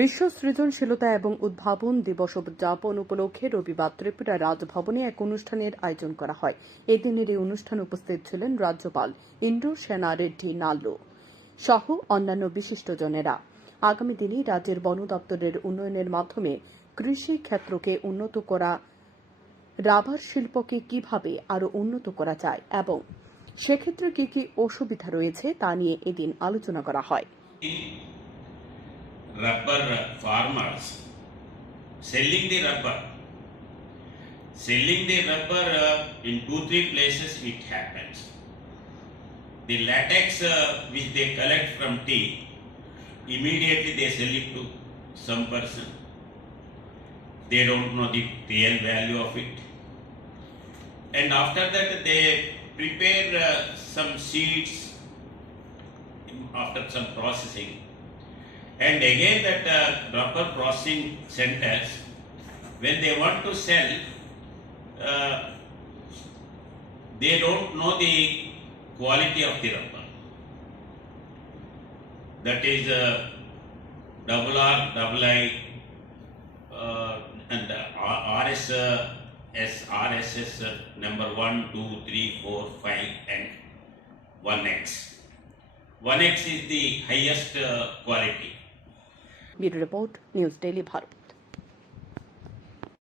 বিশ্ব সৃজনশীলতা এবং উদ্ভাবন দিবস উদযাপন উপলক্ষে রবিবার ত্রিপুরা রাজভবনে এক অনুষ্ঠানের আয়োজন করা হয়। এদিনের এই অনুষ্ঠানে উপস্থিত ছিলেন রাজ্যপাল ইন্দ্র সেনা রেড্ডি নাল্লু সহ অন্যান্য বিশিষ্টজনেরা। আগামী দিনে রাজ্যের বন দপ্তরের উন্নয়নের মাধ্যমে কৃষি ক্ষেত্রকে উন্নত করা, রাবার শিল্পকে কিভাবে আরও উন্নত করা যায় এবং সেক্ষেত্রে কি কি অসুবিধা রয়েছে তা নিয়ে এদিন আলোচনা করা হয়। Rubber farmers selling the rubber in 2-3 places it happens. The latex which they collect from tea, immediately they sell it to some person. They don't know the real value of it, and after that they prepare some seeds after some processing. And again that rubber processing centers, when they want to sell, they don't know the quality of the rubber. That is RRI and RSS number 1, 2, 3, 4, 5 and 1X. 1X is the highest quality. Bureau report, news daily Bharat.